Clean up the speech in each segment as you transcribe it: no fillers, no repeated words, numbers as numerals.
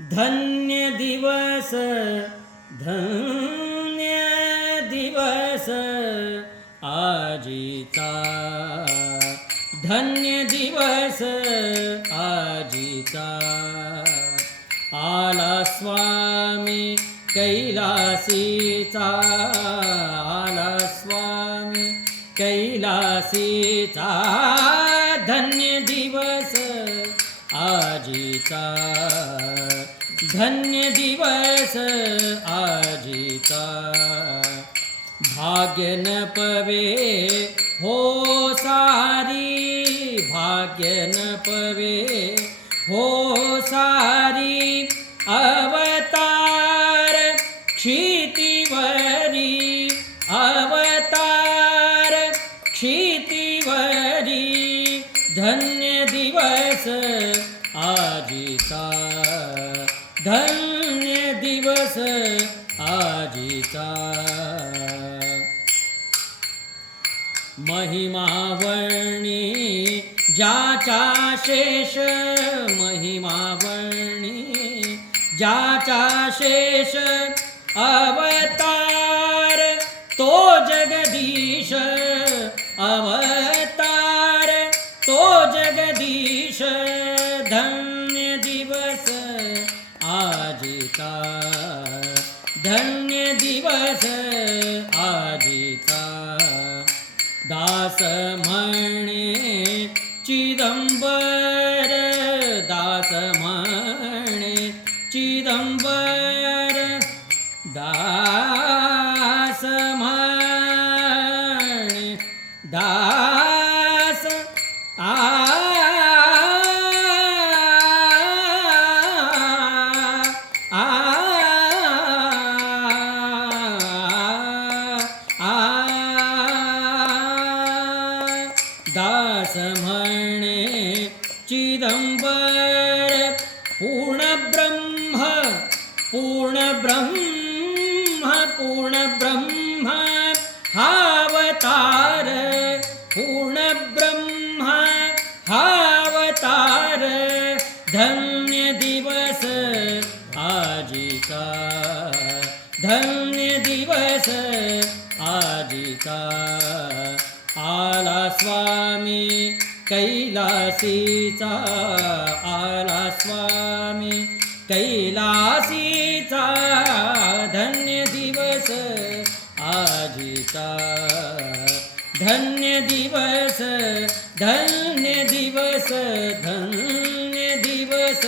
धन्य दिवस धन्य दिवस आजीचा, धन्य दिवस आजीचा. आला स्वामी कैलासीचा, आला स्वामी कैलासीचा. धन्य दिवस आजीचा, धन्य दिवस आजीचा. भाग्य न पवे हो सारी, भाग्य न पवे हो सारी. अवतार क्षितिवरी, अवतार क्षितिवरी. धन्य दिवस आजीचा, धन्य दिवस आजीचा. महिमा वर्णी ज्याचा शेष, महिमा वर्णी ज्याचा शेष. अवतार तो जगदीश, अवतार तो जगदीश. धन्य दिवस आजीचा, धन्य दिवस आजीचा. दास म्हणे चिदंबर, दास म्हणे चिदंबर. दास म्हणे दास दास म्हणे चिदंबर. पूर्ण ब्रह्म, पूर्ण ब्रह्म, पूर्ण ब्रह्म हावतार. पूर्ण ब्रह्म हावतार. धन्य दिवस आजीचा, धन्य दिवस आजीचा. आला स्वामी कैलासीचा, आला स्वामी कैलासीचा. धन्य दिवस आजीचा, धन्य दिवस, धन्य दिवस, धन्य दिवस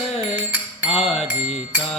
आजीचा.